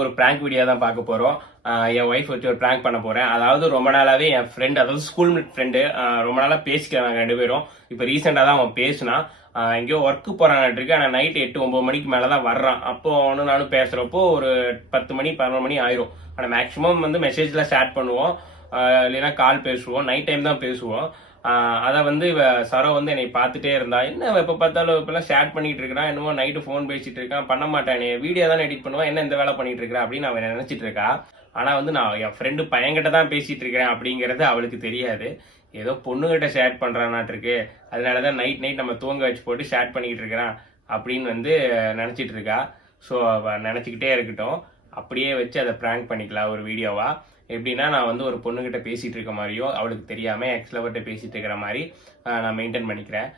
வந்து ஒரு prank video தான் பார்க்க போறோம். என் ஒய்ஃப் வச்சு ஒரு பிராங்க் பண்ண போறேன். அதாவது ரொம்ப நாளாவே என் ஃப்ரெண்ட், அதாவது ஸ்கூல் ஃப்ரெண்டு, ரொம்ப நாளா பேசிக்கிறாங்க 2 பேரும். இப்போ ரீசெண்டா தான் அவன் பேசினான். எங்கேயோ ஒர்க்கு போறான்னு இருக்கு. ஆனால் நைட் 8-9 மணிக்கு மேலதான் வர்றான். அப்போ அவனும் நானும் பேசுறப்போ ஒரு 10 மணி 11 மணி ஆயிரும். ஆனால் மேக்சிமம் வந்து மெசேஜ்ல ஷேர் பண்ணுவோம், இல்லைன்னா கால் பேசுவோம். நைட் டைம் தான் பேசுவோம். அதை வந்து சரோ வந்து என்னை பார்த்துட்டே இருந்தா, என்ன எப்போ பார்த்தாலும் இப்பெல்லாம் ஷேர் பண்ணிட்டு இருக்கிறான், என்னமோ நைட்டு ஃபோன் பேசிட்டு இருக்கான், பண்ண மாட்டானே, வீடியோ தானே எடிட் பண்ணுவான், என்ன இந்த வேலை பண்ணிட்டு இருக்கிறா அப்படின்னு அவன் நினைச்சிட்டு இருக்கா. ஆனா வந்து நான் என் ஃப்ரெண்டு பையன்கிட்ட தான் பேசிட்டு இருக்கிறேன் அப்படிங்கறது அவளுக்கு தெரியாது. ஏதோ பொண்ணுகிட்ட ஷேர் பண்றானாட்டு இருக்கு, அதனாலதான் நைட் நம்ம தூங்க வச்சு போட்டு ஷேர் பண்ணிட்டு இருக்கிறான் அப்படின்னு வந்து நினைச்சிட்டு இருக்கா. ஸோ அவ நினைச்சுக்கிட்டே இருக்கட்டும், அப்படியே வச்சு அதை பிராங்க் பண்ணிக்கலாம் ஒரு வீடியோவா. எப்படின்னா, நான் வந்து ஒரு பொண்ணுகிட்ட பேசிட்டு இருக்க மாதிரியோ அவளுக்கு தெரியாம எக்ஸ்லவர்கிட்ட பேசிட்டு இருக்கிற மாதிரி நான் மெயின்டைன் பண்ணிக்கிறேன்.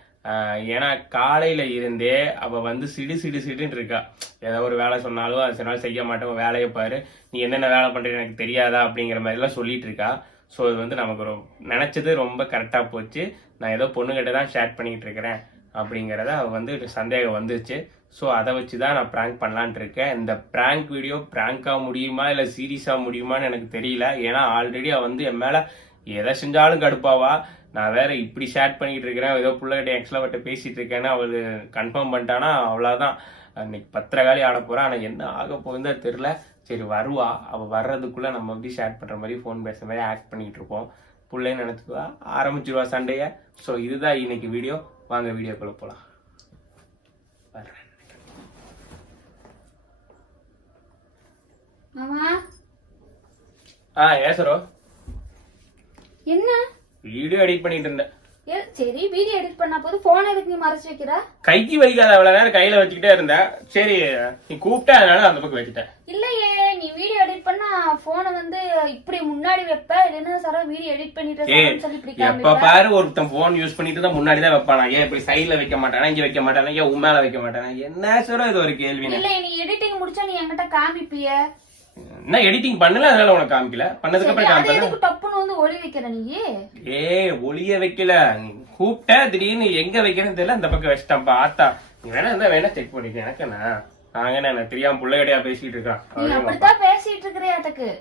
ஏன்னா காலையில இருந்தே அவ வந்து சிடுன்னு இருக்கா. ஏதாவது ஒரு வேலை சொன்னாலும் அது நாள் செய்ய மாட்டேன், வேலையை பாரு, நீ என்னென்ன வேலை பண்றது எனக்கு தெரியாதா அப்படிங்கிற மாதிரி எல்லாம் சொல்லிட்டு இருக்கா. ஸோ இது வந்து நமக்கு நினைச்சது ரொம்ப கரெக்டா போச்சு. நான் ஏதோ பொண்ணுகிட்ட தான் ஷேர் பண்ணிட்டு இருக்கிறேன் அப்படிங்கிறத அவ வந்து சந்தேகம் வந்துச்சு. ஸோ அதை வச்சு தான் நான் ப்ராங்க் பண்ணலான் இருக்கேன். இந்த ப்ராங்க் வீடியோ ப்ராங்காக முடியுமா இல்லை சீரியஸாக முடியுமான்னு எனக்கு தெரியல. ஏன்னா ஆல்ரெடி அவள் வந்து என் மேலே எதை செஞ்சாலும் கடுப்பாவா. நான் வேற இப்படி ஷேர் பண்ணிட்டு இருக்கிறேன், ஏதோ பிள்ளைகிட்ட எக்ஸ்லவர்கிட்ட பேசிட்டு இருக்கேன்னு அவள் கன்ஃபார்ம் பண்ணிட்டானா அவ்வளோதான், இன்னைக்கு பத்திரகாளி ஆட போறா. ஆனால் என்ன ஆக போகுதுன்னு தெரியல. சரி வருவா, அவள் வர்றதுக்குள்ள நம்ம எப்படி ஷேர் பண்ற மாதிரி ஃபோன் பேசுற மாதிரி ஆக்ட் பண்ணிட்டு இருப்போம். பிள்ளைன்னு நினைச்சுக்குவா, ஆரம்பிச்சிருவா சண்டைய. ஸோ இதுதான் இன்னைக்கு வீடியோ. வாங்க வீடியோக்குள்ள போலாம். வர்றேன். மாமா ஏசரோ, என்ன வீடியோ எடிட் பண்ணிட்டு இருந்தேன். சரி, வீடியோ எடிட் பண்ணா போது போன் எதுக்கு நீ மறைச்சு வைக்கிற? கைக்கு வலிக்காத, அவ்வளவு நேரம் கையில வச்சுக்கிட்டே இருந்தேன். சரி நீ கூப்பிட்ட, அதனால அந்த பக்கம் வச்சுட்டேன். இல்லையே, நீ வீடியோ எடிட் பண்ணா போனை வந்து இப்படி முன்னாடி வைப்ப, இல்லன்னா சார் வீடியோ எடிட் பண்ணிட்டு சொல்லி இப்படி எப்ப பாரு ஒருத்தன் போன் யூஸ் பண்ணிட்டு தான் முன்னாடி தான் வைப்பானா. ஏன் இப்படி சைட்ல வைக்க மாட்டானா, இங்க வைக்க மாட்டானா, ஏன் உண்மையில வைக்க மாட்டானா? என்ன சொல்ற, இது ஒரு கேள்வி. இல்ல, நீ எடிட்டிங் முடிச்சா நீ என்கிட்ட காமிப்பிய. என்ன எடிட்டிங் பண்ணல, அதனால உனக்கு காமிக்கல. பண்ணதுக்கு அப்புறம் காமிப்பேன். டப்புன்னு வந்து ஒளி வைக்கிற நீ. ஒளிய வைக்கல, கூப்பிட்ட திடீர்னு எங்க வைக்கிறேன்னு தெரியல, அந்த பக்கம் வச்சிட்டான். ஆத்தா நீ வேணா செக் பண்ணிக்க. எனக்கு நாங்க தெரியாம பிள்ளைகடையா பேசிட்டு இருக்கான். அப்படித்தான் பேசிட்டு இருக்கிறேன்.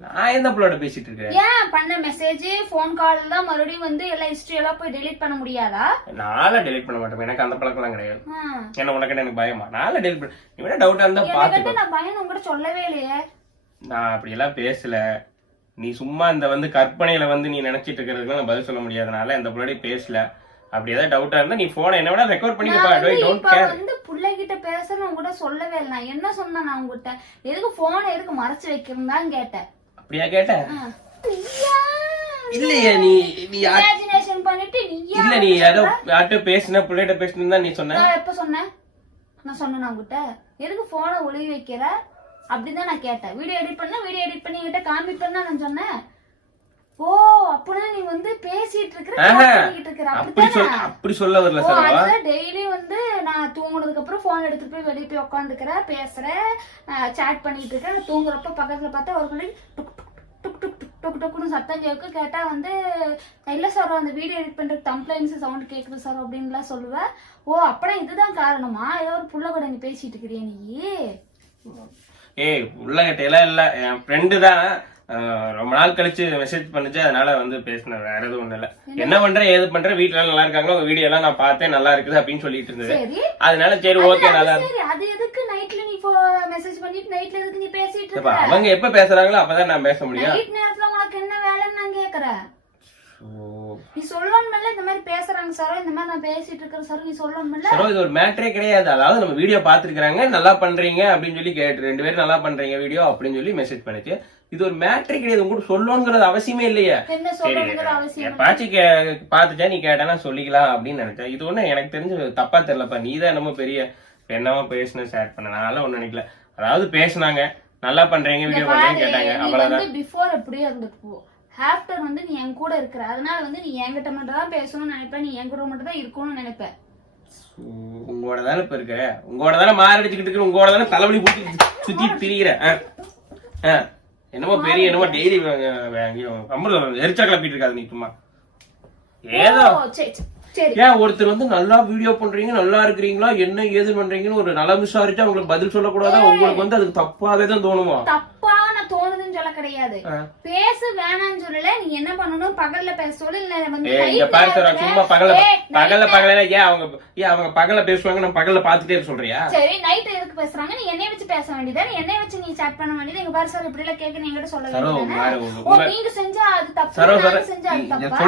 நான் எந்த பிள்ளையோட பேசிட்டு இருக்கேன்? ஏன் பண்ண மெசேஜ் போன் கால் எல்லாம் மறுபடியும் வந்து எல்லா ஹிஸ்டரி எல்லாம் போய் டெலீட் பண்ண முடியாதா? நாளா டெலீட் பண்ண மாட்டேன், எனக்கு அந்த பழக்கம் எல்லாம் கிடையாது. என்ன உனக்கு எனக்கு பயமா? நாளா டெலீட் பண்ண. நீ வேணா டவுட்டா இருந்தா பாத்துக்கோ. நான் பயம் உங்ககிட்ட சொல்லவே இல்லையே. நான் அப்படி எல்லாம் பேசல. நீ சும்மா இந்த வந்து கற்பனையில வந்து நீ நினைச்சிட்டு இருக்கிறதுக்கு நான் பதில் சொல்ல முடியாதனால இந்த பிள்ளையோட பேசல. அப்படி ஏதாவது டவுட்டா இருந்தா நீ போனை என்ன வேணா ரெக்கார்ட் பண்ணிக்கப்பா. Don't care. வந்து பிள்ளைகிட்ட பேசுறேன் உங்ககிட்ட சொல்லவே இல்லை. நான் என்ன சொன்னேன், நான் உங்ககிட்ட எதுக்கு போனை எதுக்கு மறைச்சு வைக்கிறேன்னு கேட்டேன். அப்படியா கேட்ட? இல்லையே, நீ இமேஜினேஷன் பண்ணிட்டு நீ இல்ல, நீ யாரோ யார்கிட்ட பேசின பிள்ளைகிட்ட பேசினா நீ சொன்ன. நான் எப்ப சொன்னேன்? நான் சொன்னேன் உங்ககிட்ட எதுக்கு போனை ஒளிவி வைக்கிற அப்படிதான் நான் கேட்டேன். வீடியோ எடிட் பண்ணி என்கிட்ட காமிப்பேன்னு நான் சொன்னேன். ஓ, அப்பனா நீ வந்து பேசிட்டு இருக்கிற அப்படி சொல்ல வரல. டெய்லி வந்து நான் தூங்குனதுக்கு அப்புறம் போன் எடுத்துட்டு போய் வெளியே போய் உட்காந்துக்கிறேன், பேசுறேன், சாட் பண்ணிட்டு இருக்கேன். நான் தூங்குறப்ப பக்கத்துல பார்த்தா ஒரு மணி டுக் டுக் டுக் டுக் டுக் டுக்னு சத்தம் கேட்கும். கேட்டா வந்து இல்ல சார், அந்த வீடியோ எடிட் பண்ற கம்ப்ளைண்ட்ஸ் சவுண்ட் கேக்குது சார் அப்படின்லாம் சொல்லுவேன். ஓ, அப்பனா இதுதான் காரணமா? ஏதோ ஒரு புள்ள கூட நீ பேசிட்டு இருக்கிறியா நீ? உள்ளகிட்ட எல்லாம் இல்ல, என் ஃப்ரெண்டு தான் ரொம்ப நாள் கழிச்சு மெசேஜ் பண்ணுச்சு, அதனால வந்து பேசினேன். வேற எதுவும் ஒண்ணு இல்ல. என்ன பண்ற ஏது பண்ற, வீட்டுல எல்லாம் நல்லா இருக்காங்க, உங்க வீடியோ எல்லாம் நான் பார்த்தேன் நல்லா இருக்குது அப்படின்னு சொல்லிட்டு இருந்தது. அதனால சரி ஓகே நல்லா இருக்கு. அது எதுக்கு நைட்ல நீ மெசேஜ் பண்ணிட்டு நைட்ல எதுக்கு நீ பேசிட்டு இருக்க? அவங்க எப்ப பேசுறாங்களோ அப்பதான் நான் பேச முடியும். நைட் நேரத்துல உனக்கு என்ன வேலைன்னு நான் கேக்குறேன். நீ சொல்லணும்ல, இந்த மாதிரி பேசுறாங்க சார், இந்த மாதிரி நான் பேசிட்டு இருக்கேன் சார், நீ சொல்லணும்ல. சார் இது ஒரு மேட்டரே கிடையாது. அதாவது நம்ம வீடியோ பாத்துருக்காங்க, நல்லா பண்றீங்க அப்படின்னு சொல்லி கேட்டு 2 பேரும் நல்லா பண்றீங்க வீடியோ அப்படின்னு சொல்லி மெசேஜ் பண்ணிச்சு. இது ஒரு மேட்டரே கிடையாது, உங்களுக்கு சொல்லணுங்கிறது அவசியமே இல்லையா? எப்பாச்சும் பாத்துச்சா நீ கேட்டா சொல்லிக்கலாம் அப்படின்னு நினைச்சேன். இது ஒண்ணு எனக்கு தெரிஞ்சு தப்பா தெரியலப்பா. நீ தான் என்னமோ பெரிய என்னவோ பேசுன ஷேர் பண்ண, அதனால ஒண்ணு நினைக்கல. அதாவது பேசினாங்க, நல்லா பண்றீங்க வீடியோ பண்றீங்க கேட்டாங்க, அவ்வளவுதான். பிஃபோர் எப்படியே இருந்துட்டு ஆஃப்டர் வந்து நீ என் கூட இருக்கிற, அதனால வந்து நீ என்கிட்ட மட்டும் தான் பேசணும்னு நினைப்ப, நீ என் கூட மட்டும் தான் இருக்கணும்னு நினைப்ப. உங்களோட தானே இப்ப இருக்க, உங்களோட தானே மாரடிச்சுக்கிட்டு இருக்க, உங்களோட தானே தலைவலி போட்டு சுத்தி திரிகிற. என்னமோ பெரிய என்னமோ டெய்லி எரிச்சா கிளப்பிட்டு இருக்காது நீ சும்மா. ஏதோ சரி ஏன் ஒருத்தர் வந்து நல்லா வீடியோ பண்றீங்க, நல்லா இருக்கிறீங்களா, என்ன ஏது பண்றீங்கன்னு ஒரு நலம் விசாரிச்சா உங்களுக்கு பதில் சொல்லக்கூடாதா? உங்களுக்கு வந்து அதுக்கு தப்பாவே தான் தோணுமா? தப்பா நான் தோணுதுன்னு சொல்ல கிடையாது, பேசு வேணாம்னு சொல்லல. நீ என்ன பண்ணணும், பகல்ல பேச சொல்லு. இல்ல வந்து இங்க பாரு சார், சும்மா பகல்ல ஏன் அவங்க பகல்ல பேசுவாங்க, நம்ம பகல்ல பாத்துட்டே சொல்றியா? சரி நைட் எதுக்கு பேசுறாங்க? நீ என்னைய வச்சு பேச வேண்டியதா, நீ என்னைய வச்சு நீ சாட் பண்ண வேண்டியது. எங்க பாரு சார் இப்படி எல்லாம் கேட்க நீ என்கிட்ட சொல்ல வேண்டியது. நீங்க செஞ்சா அது தப்பு, நான் செஞ்சா அது தப்பா?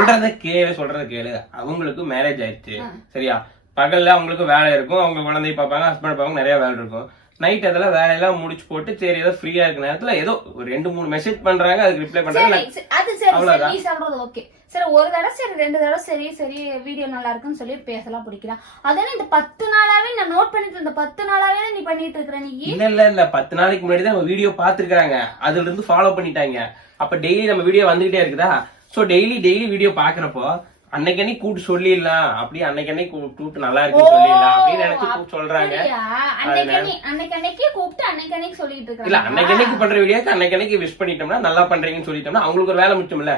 சொல்றத கேளு. அவங்களுக்கு மேரேஜ் ஆயிடுச்சு சரியா, பகல்ல அவங்களுக்கு வேலை இருக்கும், அவங்க குழந்தைய பாப்பாங்க, ஹஸ்பண்ட் பாப்பாங்க, நிறைய வேலை இருக்கும். நைட் அதெல்லாம் வேலையெல்லாம் முடிச்சு போட்டு சரி ஏதோ ஃப்ரீயா இருக்க நேரத்துல ஏதோ ஒரு 2-3 மெசேஜ் பண்றாங்க, அதுக்கு ரிப்ளை பண்றாங்க. அது சரி, நீ சொல்றது ஓகே. சரி ஒரு தடவை சரி 2 தடவை சரி சரி வீடியோ நல்லா இருக்குன்னு சொல்லி பேசலாம் பிடிக்கலாம். அதனால இந்த 10 நாளாவே நான் நோட் பண்ணிட்டு இருந்த 10 நாளாவே நீ பண்ணிட்டு இருக்கிற. நீ இல்ல 10 நாளைக்கு முன்னாடி தான் வீடியோ பாத்துருக்காங்க, அதுல இருந்து ஃபாலோ பண்ணிட்டாங்க. அப்ப டெய்லி நம்ம வீடியோ வந்துகிட்டே இருக்குதா, சோ டெய்லி வீடியோ பாக்குறப்போ அன்னைக்கு கூட்டு சொல்லிடலாம், அப்படி அன்னைக்கு கூப்பிட்டு நல்லா இருக்குன்னு சொல்லிடலாம் அப்படின்னு நினைச்சு கூப்பிட்டு சொல்றாங்க. அன்னைக்கு கூப்பிட்டு அன்னைக்கு சொல்லிட்டு இருக்காங்க. இல்ல அன்னைக்கு பண்ற வீடியோக்கு அன்னைக்கு விஷ் பண்ணிட்டோம்னா, நல்லா பண்றீங்கன்னு சொல்லிட்டோம்னா அவங்களுக்கு ஒரு வேலை மிச்சம் இல்ல.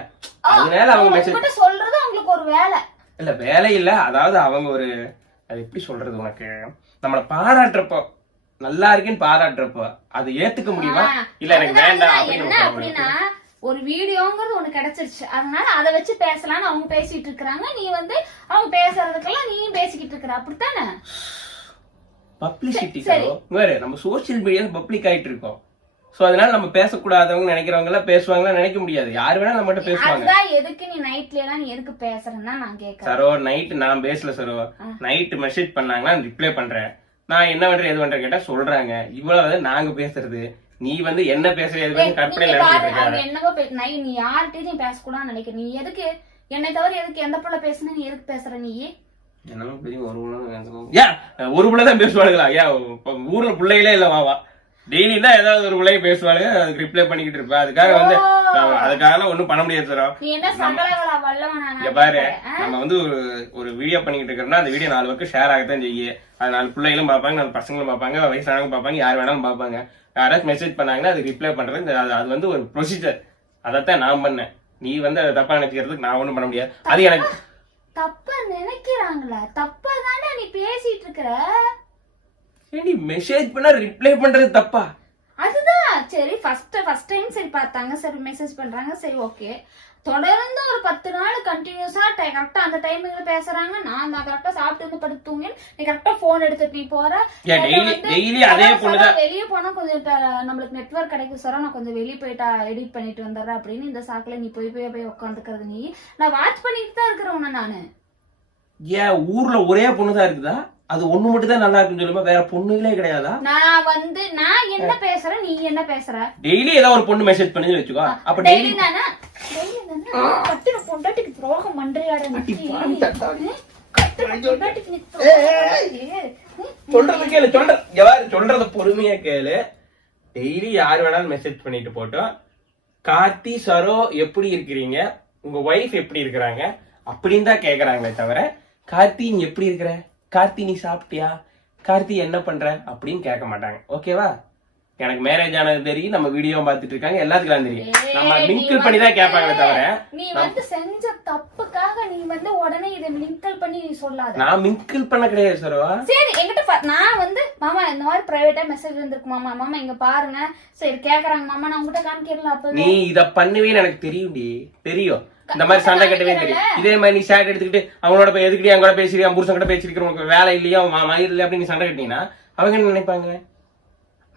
அதனால அவங்க மெசேஜ் சொல்றது அவங்களுக்கு ஒரு வேலை இல்ல, வேலை இல்ல. அதாவது அவங்க ஒரு அது எப்படி சொல்றது, உனக்கு நம்மள பாராட்டுறப்போ நல்லா இருக்குன்னு பாராட்டுறப்போ அது ஏத்துக்க முடியுமா? இல்ல எனக்கு வேண்டாம் என்ன அப்படின்னா, ஒரு வீடியோங்கிறது ஒண்ணு கிடைச்சிருச்சு, அதனால அதை வச்சு பேசலாம்னு அவங்க பேசிட்டு இருக்காங்க. நீ வந்து அவங்க பேசுறதுக்கெல்லாம் நீ பேசிக்கிட்டு இருக்கிற, அப்படித்தானே? பப்ளிசிட்டி வேற, நம்ம சோசியல் மீடியால பப்ளிக் ஆயிட்டு இருக்கோம். சோ அதனால நம்ம பேசக்கூடாதவங்க நினைக்கிறவங்க எல்லாம் பேசுவாங்களா நினைக்க முடியாது, யாரு வேணா நம்ம கிட்ட பேசுவாங்க. அதான் எதுக்கு நீ நைட்ல எல்லாம் நீ எதுக்கு பேசுறேன்னா நான் கேக்குறேன். சரோ நைட் நான் பேசல சரோ, நைட் மெசேஜ் பண்ணாங்கன்னா ரிப்ளை பண்றேன். நான் என்ன பண்றேன் எது பண்றேன் கேட்டா சொல்றாங்க. இவ்வளவு நாங்க பேசுறது, நீ வந்து என்ன பேசுற கற்பனை என்னவோ நீ யார்கிட்டயும் பேசக்கூடாதுன்னு நினைக்கிற. நீ எதுக்கு என்னை தவிர எதுக்கு எந்த பிள்ளை பேசுன, நீ எதுக்கு பேசுற? நீ என்னமோ பெரிய ஒரு பிள்ளைதான் பேசுவாளுங்களா? ஊர்ல பிள்ளைகளே இல்ல வாவா, டெய்லி தான் ஏதாவது ஒரு பிள்ளைங்க பேசுவாளுங்க, அதுக்கு ரிப்ளை பண்ணிக்கிட்டு இருப்பேன். அதுக்காக வந்து அதுக்காக ஒண்ணும் பண்ண முடியாது சார். பாரு நம்ம வந்து ஒரு வீடியோ பண்ணிக்கிட்டு இருக்கோம்னா அந்த வீடியோ 4 பேருக்கு ஷேர் ஆகத்தான் செய்யும். அது 4 பிள்ளைகளும் பார்ப்பாங்க, 4 பசங்களும் பார்ப்பாங்க, வயசானவங்க பார்ப்பாங்க, யார் வேணாலும் பார்ப்பாங்க. யாராச்சும் மெசேஜ் பண்ணாங்கன்னா அதுக்கு ரிப்ளை பண்றது அது வந்து ஒரு ப்ரொசீஜர். அதைத்தான் நான் பண்ணேன். நீ வந்து அதை தப்பா நினைக்கிறதுக்கு நான் ஒண்ணும் பண்ண முடியாது. அது எனக்கு தப்பா நினைக்கிறாங்களா? தப்பா தானே நீ பேசிட்டு இருக்கிற. ஏடி மெசேஜ் பண்ணா ரிப்ளை பண்றது தப்பா? அதுதான் சரி, ஃபர்ஸ்ட் டைம் சரி பார்த்தாங்க, சரி மெசேஜ் பண்றாங்க, சரி ஓகே. தொடர்ந்து ஒரு 10 நாள் கண்டினியூஸா கரெக்டா அந்த டைமிங்ல பேசுறாங்க. நான் கரெக்டா சாப்பிட்டு வந்து படுத்துங்க, நீ கரெக்டா போன் எடுத்துட்டு நீ போற. டெய்லி அதே பொண்ணுதான். வெளியே போனா கொஞ்சம் நம்மளுக்கு நெட்வொர்க் கிடைக்கும் சார், நான் கொஞ்சம் வெளியே போயிட்டா எடிட் பண்ணிட்டு வந்துடுறேன் அப்படின்னு இந்த சாக்குல நீ போய் உட்காந்துக்கிறது. நீ நான் வாட்ச் பண்ணிட்டு தான் இருக்கிறேன் உன்ன நானு. ஏன் ஊர்ல ஒரே பொண்ணுதான் இருக்குதா? அது ஒண்ணு மட்டும் தான் நல்லா இருக்குன்னு சொல்லுமா, வேற பொண்ணுங்களே கிடையாதா? நான் என்ன பேசுறேன், நீ என்ன பேசுற? டெய்லி ஏதாவது ஒரு பொண்ணு மெசேஜ் பண்ணி வச்சுக்கோ. அப்ப டெய்லி தானே கட்டின பொண்டாட்டிக்கு துரோகம் பண்றியாட. சொல்றது கேளு, சொல்றத பொறுமையா கேளு. டெய்லி யாரு வேணாலும் மெசேஜ் பண்ணிட்டு போட்டோம். கார்த்தி சரோ எப்படி இருக்கிறீங்க, உங்க ஒய்ஃப் எப்படி இருக்கிறாங்க அப்படின்னு தான் கேக்குறாங்களே தவிர கார்த்தி நீ எப்படி இருக்கிற, கார்த்தி நீ சாப்பிட்டியா, கார்த்தி என்ன பண்ற அப்படின்னு கேட்க மாட்டாங்க. ஓகேவா? எனக்கு மேரேஜ் ஆனது தெரியும், நம்ம வீடியோ பாத்துட்டு இருக்காங்க, எல்லாத்துக்கும் தெரியும். நம்ம மிங்கிள் பண்ணி தான் கேட்பாங்களே தவிர நீ வந்து செஞ்ச தப்புக்காக நீ வந்து உடனே இதை மிங்கிள் பண்ணி நீ சொல்லாத. நான் மிங்கிள் பண்ண கிடையாது சரவா. சரி என்கிட்ட நான் வந்து மாமா இந்த மாதிரி பிரைவேட்டா மெசேஜ் வந்திருக்கு மாமா, மாமா இங்க பாருங்க, சரி கேக்குறாங்க மாமா, நான் உங்ககிட்ட காமிக்கிறேன். அப்ப நீ இத பண்ணுவேன்னு எனக்கு தெரியும். இந்த மாதிரி சண்டை கட்டவே தெரியும். இதே மாதிரி நீ ஷேட் எடுத்துக்கிட்டு அவங்களோட போய் எதுக்கிட்டே அவங்க கூட பேசிருக்கேன், புருஷன் கூட பேசிருக்கிற, உனக்கு வேலை இல்லையா, மயிர் இல்லையா அப்படின்னு சண்டை கட்டினீங்கன்னா அவங்க என்ன நினைப்பாங்க?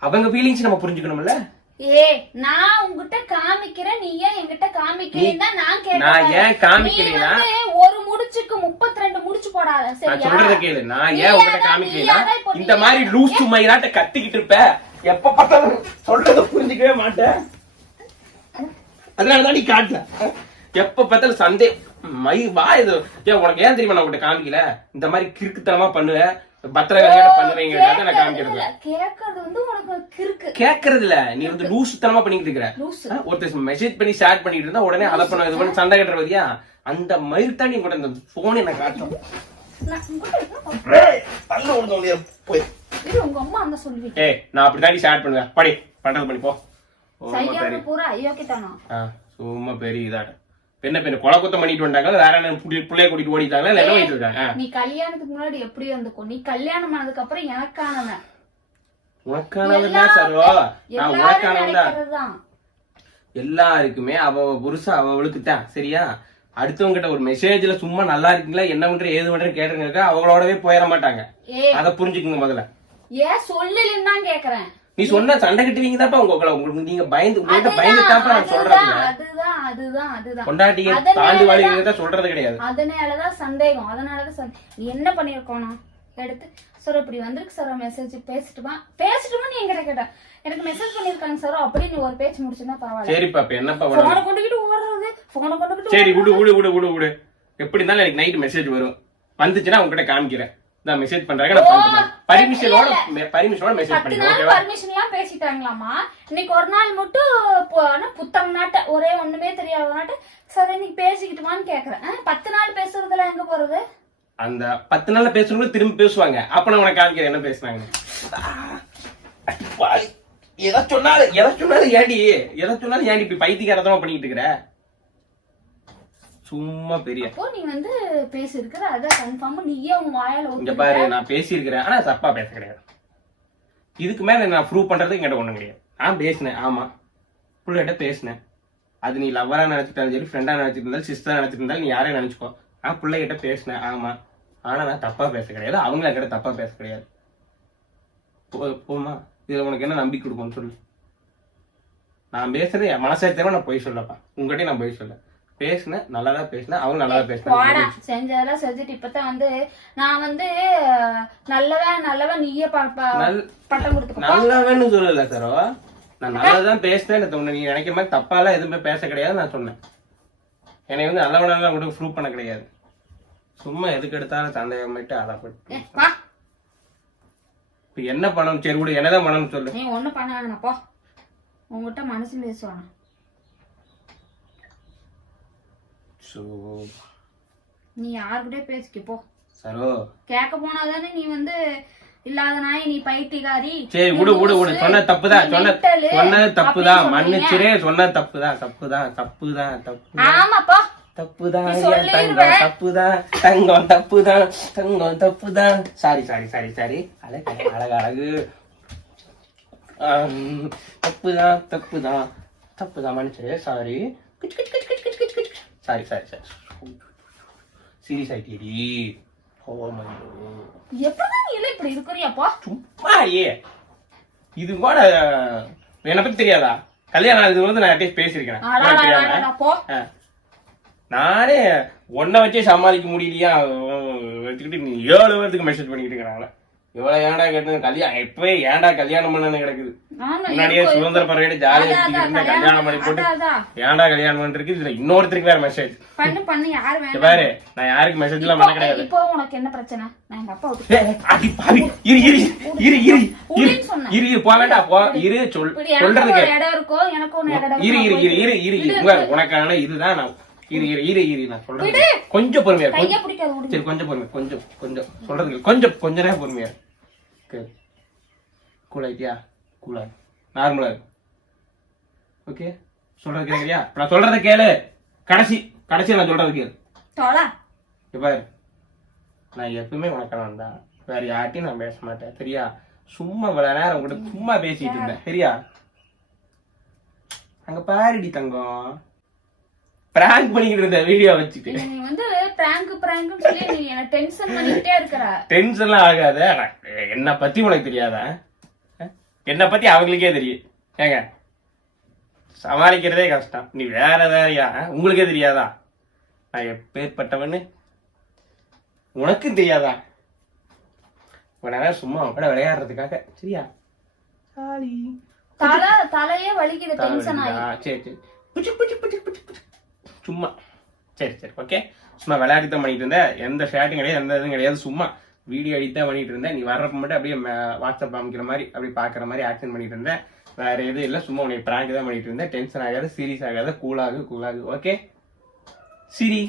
அவங்க ஃபீலிங்ஸ் நம்ம புரிஞ்சுக்கணும்ல. நான் உங்ககிட்ட காமிக்கிறேன், நீ ஏன் என்கிட்ட காமிக்கிறேன்னா நான் கேக்குறேன். நான் ஏன் காமிக்கலைனா ஒரு முடிச்சுக்கு 32 முடிச்சு போடாத. சரியா? நான் சொல்றத கேளு. நான் ஏன் உங்ககிட்ட காமிக்கலைனா இந்த மாதிரி லூசு மயிராட்ட கத்திக்கிட்டு இருப்ப, எப்ப பார்த்தாலும் சொல்றத புரிஞ்சுக்கவே மாட்டேன். அதனால தான் நீ காட்டல. எப்ப பார்த்தாலும் சண்டே வா. இது உனக்கு ஏன் தெரியுமா நான் உங்ககிட்ட காமிக்கல? இந்த மாதிரி கிறுக்குத்தனமா பண்ணுவேன், பத்திரகாளியோட பண்ணுவீங்க. நான் காமிக்கிறது கேக்குறது இல்ல, நீ வந்து லூசுத்தனமா பண்ணிட்டு இருக்கிற. ஒருத்தர் மெசேஜ் பண்ணி ஷேர் பண்ணிட்டு இருந்தா உடனே அதை பண்ண இது பண்ணி சண்டை கட்டுற வரியா, அந்த மயிர் தான் நீ கூட இந்த போன் என்ன காட்டும். நான் அப்படிதான் ஷேர் பண்ணுவேன். படி பண்றது பண்ணி போ. சும்மா பெரிய இதாட்ட என்ன கொலை குத்தம் பண்ணிட்டு வந்தாங்களா வேற என்ன பிள்ளைய கூட்டிட்டு ஓடிட்டாங்களா இல்ல என்ன பண்ணிட்டு இருக்காங்க? நீ கல்யாணத்துக்கு முன்னாடி எப்படி இருந்துக்கும், நீ கல்யாணம் ஆனதுக்கு அப்புறம் எனக்கானவன். உனக்கானவன் சரோ, நான் உனக்கானவன் தான். நினைக்கிறதுதான். எல்லாருக்குமே புருஷா அவளுக்கு தான் சரியா. அடுத்தவங்க கிட்ட ஒரு மெசேஜ்ல சும்மா நல்லா இருக்கீங்களா என்ன பண்ற ஏது பண்ற கேட்டுருங்க அவங்களோடவே போயிட மாட்டாங்க. அத புரிஞ்சுக்குங்க முதல்ல. ஏன் சொல்லலன்னு தான் கேக்குறேன். நீ சொன்ன சண்டை கட்டுவீங்க தாப்பா உங்களுக்கு நீங்க பயந்துட்டாப்பா நான் சொல்றேன். அதுதான் கொண்டாட்டிய தாண்டி வாழ்க்கை சொல்றது கிடையாது. அதனாலதான் சந்தேகம். நீ என்ன பண்ணிருக்கணும் எடுத்து சார் இப்படி வந்திருக்கு சார் மெசேஜ் பேசிட்டுமா நீ என்கிட்ட கேட்ட எனக்கு மெசேஜ் பண்ணிருக்காங்க சார் அப்படி நீ ஒரு பேச்சு முடிச்சுன்னா பரவாயில்ல. சரிப்பா என்னப்பா போன கொண்டுகிட்டு ஓடுறது போன கொண்டுகிட்டு சரி விடு எப்படி இருந்தாலும் எனக்கு நைட் மெசேஜ் வரும். வந்துச்சுன்னா உங்ககிட்ட காமிக்கிறேன். நான் மெசேஜ் பண்றேன் நான் பர்மிஷனோட மெசேஜ் பண்ணிக்கிறேன். ஓகேவா? பர்மிஷன் எல்லாம் பேசிட்டாங்களாமா. இன்னைக்கு ஒரு நாள் மட்டும் புத்தம் நாட்ட ஒரே ஒண்ணுமே தெரியாத நாட்ட சார் இன்னைக்கு பேசிக்கிட்டுமான்னு கேக்குறேன். 10 நாள் பேசுறதுல எங்க போறது? அந்த 10 நாள்ல பேசுறவங்க திரும்பி பேசுவாங்க. அப்ப நான் உனக்கு காமிக்கிறேன் என்ன பேசுனாங்க. எதை சொன்னாலும் ஏண்டி இப்படி பைத்தியக்காரத்தமா பண்ணிட்டு இருக்கிற சும்மா பெரிய. அப்போ நீ வந்து பேசியிருக்கிற அத கன்ஃபார்ம் நீயே உன் வாயால இங்க பாரு நான் பேசியிருக்கிறேன் ஆனா தப்பா பேச கிடையாது. இதுக்கு மேல நான் ப்ரூவ் பண்றது என்கிட்ட ஒண்ணும் கிடையாது. நான் பேசினேன் ஆமா புள்ளிட்ட பேசினேன். அது நீ லவ்வரா நினைச்சிட்டாலும் சரி ஃப்ரெண்டா நினைச்சிட்டு இருந்தாலும் சிஸ்டரா நினைச்சிட்டு இருந்தாலும் நீ யாரையும் நினைச்சுக்கோ. நான் பிள்ளைகிட்ட பேசினேன் ஆமா. ஆனா நான் தப்பா பேச கிடையாது. அவங்க என்கிட்ட தப்பா பேச கிடையாது. போமா இதுல உனக்கு என்ன நம்பிக்கை கொடுக்கும்னு சொல்லு. நான் பேசுறது என் மனசாட்சியமா நான் போய் சொல்லப்பா. உங்ககிட்ட நான் போய் சொல்ல பேசினேன் நல்லாதான் பேசினேன் அவங்க நல்லா பேசினேன். செஞ்சதெல்லாம் செஞ்சுட்டு இப்பதான் வந்து நான் வந்து நல்லவன் நீயே பட்டம் கொடுத்து நல்லவன்னு சொல்லல சாரோ. நான் நல்லாதான் பேசினேன். நீ நினைக்கிற மாதிரி தப்பாலாம் எதுவுமே பேச கிடையாது நான் சொன்னேன். என்னை வந்து நல்லவனால உங்களுக்கு ப்ரூவ் பண்ண கிடையாது. சும்மா எதுக்கு எடுத்தாலும் சந்தேகமாயிட்டு அதைப்பட்டு இப்ப என்ன பண்ணணும் சரி கூட என்னதான் பண்ணணும் சொல்லு. நீ ஒண்ணும் பண்ண வேணாப்பா உங்ககிட்ட மனசு பேசுவானா. நீ யாருக்கிட்டே பேசிக்க போ சரோ. கேட்க போனாதானே நீ வந்து இல்லாத நாய் நீ பைத்தியக்காரி. சரி விடு சொன்ன தப்புதான் சொன்னது தப்புதான் மன்னிச்சிரே. சொன்னது தப்புதான் ஆமாப்பா தப்புதான் தப்புதான் தப்புதான் சாரி அழகு தப்புதான் மன்னிச்சிரே. Sorry serious ஆயிட்டீடி. எப்பதான் நீ எல்லாம் இப்படி இருக்கிறியாப்பா சும்மா இது கூட என்னை பத்தி தெரியாதா? கல்யாணம் ஆனது வந்து நான் அட்லீஸ்ட் பேசியிருக்கேன். நானே ஒன்ன வச்சே சமாளிக்க முடியலையா வச்சுக்கிட்டு நீ 7 பேருக்கு மெசேஜ் பண்ணிக்கிட்டு இருக்கிறாங்களே. இவ்வளவு ஏன்டா கேட்டு கல்யாணம் எப்பவே ஏன்டா கல்யாணம் பண்ணு கிடக்குது. முன்னாடியே சுதந்திர பறவையோட ஜாலியா இருந்த கல்யாணம் பண்ணி போட்டு ஏன்டா கல்யாணம் பண்ணிருக்கு. இதுல இன்னொருத்தருக்கு வேற மெசேஜ் பாரு. நான் யாருக்கு மெசேஜ் எல்லாம் பண்ண கிடையாது. இப்போ உனக்கு என்ன பிரச்சனை? நான் எங்க அப்பா இரு போ வேண்டாம் போ இரு சொல்றதுக்கு இரு உனக்கான இதுதான் நான் இரு நான் சொல்றது கொஞ்சம் பொறுமையா சரி கொஞ்சம் சொல்றதுக்கு கொஞ்ச நேரம் பொறுமையா கூலாயிட்டியா கூலா நார்மலா இருக்கு. ஓகே சொல்றது கேக்குறியா? நான் சொல்றத கேளு. கடைசி நான் சொல்றது கேளு. பாரு நான் எப்பவுமே உனக்கான தான் வேற யார்ட்டையும் நான் பேச மாட்டேன் சரியா. சும்மா இவ்வளவு நேரம் உங்ககிட்ட சும்மா பேசிட்டு இருந்தேன் சரியா. அங்க பாருடி தங்கம் பிராங்க் பண்ணிட்டு இருந்த வீடியோ வச்சுட்டு நீ வந்து பிராங்க் சொல்லி நீ என்ன டென்ஷன் பண்ணிட்டே இருக்கற. டென்ஷன்லாம் ஆகாத. என்ன பத்தி உனக்கு தெரியாதா? என்ன பத்தி அவங்களுக்கே தெரியும். ஏங்க சமாளிக்கிறதே கஷ்டம். நீ வேறயா உங்களுக்கே தெரியாதா? நான் எப்பேற்பட்டவன்னு உனக்கும் தெரியாதா? உடனே சும்மா கூட விளையாடுறதுக்காக சரியா. தலையே வலிக்குது டென்ஷன் ஆகி. சரி சும்மா சரி ஓகே. சும்மா விளையாடித்தான் பண்ணிட்டு இருந்தேன். எந்த ஷேட்டும் கிடையாது எந்த இதுவும் கிடையாது. சும்மா வீடியோ எடிட் பண்ணிட்டு இருந்தேன். நீ வர்றப்ப மட்டும் அப்படியே வாட்ஸ்அப் காமிக்கிற மாதிரி அப்படி பாக்குற மாதிரி ஆக்ஷன் பண்ணிட்டு இருந்தேன். வேற எதுவும் இல்லை. சும்மா உனக்கு பிராங்க் தான் பண்ணிட்டு இருந்தேன். டென்ஷன் ஆகாத சீரியஸ் ஆகாத கூலாகு ஓகே. சிரி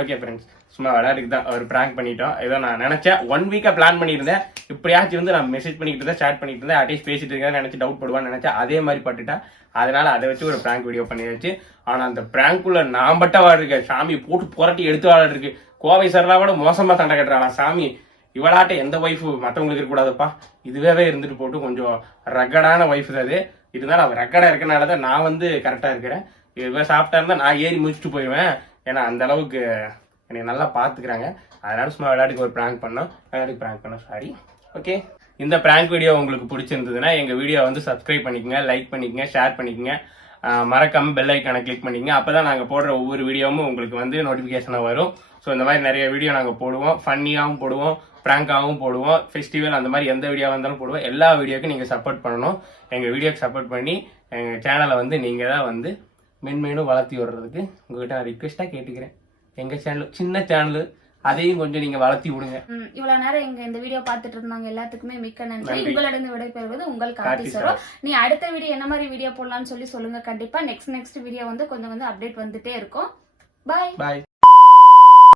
ஓகே ஃப்ரெண்ட்ஸ், சும்மா விளையாட்டுக்கு தான் ஒரு பிராங்க் பண்ணிட்டோம். ஏதோ நான் நினைச்சேன் 1 வீக்கா பிளான் பண்ணியிருந்தேன். இப்படியாச்சும் வந்து நான் மெசேஜ் பண்ணிட்டு இருந்தேன், ஸ்டார்ட் பண்ணிட்டு இருந்தேன், அட்லீஸ்ட் பேசிட்டு இருக்கேன் நினைச்சு டவுட் படுவான்னு நினைச்சேன். அதே மாதிரி பட்டுட்டேன். அதனால அதை வச்சு ஒரு பிராங்க் வீடியோ பண்ணியாச்சு. ஆனா அந்த பிராங்க்குள்ள நான் பட்ட வாடு இருக்கு, சாமி போட்டு புரட்டி எடுத்து வாழ இருக்கு. கோவை சரலா விட மோசமா சண்டை கட்டுறானா சாமி. இவளாட்ட எந்த ஒய்ஃப் மற்றவங்களுக்கு இருக்கக்கூடாதுப்பா, இதுவே இருந்துட்டு போட்டு கொஞ்சம் ரகடான ஒய்ஃப் தான் அது. இருந்தாலும் அவள் ரகடா இருக்கனால தான் நான் வந்து கரெக்டா இருக்கிறேன். இதுவே சாப்பிட்டா இருந்தா நான் ஏறி முடிச்சுட்டு போயிடுவேன். ஏன்னா அந்த அளவுக்கு என்னை நல்லா பாத்துக்கிறாங்க. அதனால சும்மா விளையாட்டுக்கு ஒரு பிராங்க் பண்ணோம். சாரி. ஓகே, இந்த பிராங்க் வீடியோ உங்களுக்கு பிடிச்சிருந்ததுன்னா எங்க வீடியோ வந்து சப்ஸ்கிரைப் பண்ணிக்கங்க, லைக் பண்ணிக்கங்க, ஷேர் பண்ணிக்கங்க. மறக்காம பெல் ஐக்கானை கிளிக் பண்ணிக்கங்க. அப்பதான் நாங்க போடுற ஒவ்வொரு வீடியோவும் உங்களுக்கு வந்து நோட்டிபிகேஷனா வரும். ஸோ இந்த மாதிரி நிறைய வீடியோ நாங்க போடுவோம், ஃபன்னியாகவும் போடுவோம், பிராங்காகவும் போடுவோம், ஃபெஸ்டிவல் அந்த மாதிரி எந்த வீடியோ வந்தாலும் போடுவோம். எல்லா வீடியோக்கும் நீங்க சப்போர்ட் பண்ணணும். எங்க வீடியோக்கு சப்போர்ட் பண்ணி எங்க சேனலை வந்து நீங்க தான் வந்து மென்மேலும் வளர்த்தி விடுறதுக்கு உங்ககிட்ட நான் ரிக்வெஸ்டா கேட்டுக்கிறேன். எங்க சேனல் சின்ன சேனல், அதையும் கொஞ்சம் நீங்க வளர்த்தி விடுங்க. இவ்வளவு நேரம் எங்க இந்த வீடியோ பார்த்துட்டு இருந்தாங்க எல்லாத்துக்குமே மிக்க நன்றி. உங்களிடம் விடைபெறுவது உங்கள் கார்த்திஸ்வரம். நீ அடுத்த வீடியோ என்ன மாதிரி வீடியோ போடலாம்னு சொல்லுங்க. கண்டிப்பா நெக்ஸ்ட் வீடியோ வந்து கொஞ்சம் அப்டேட் வந்துட்டே இருக்கும். பாய்.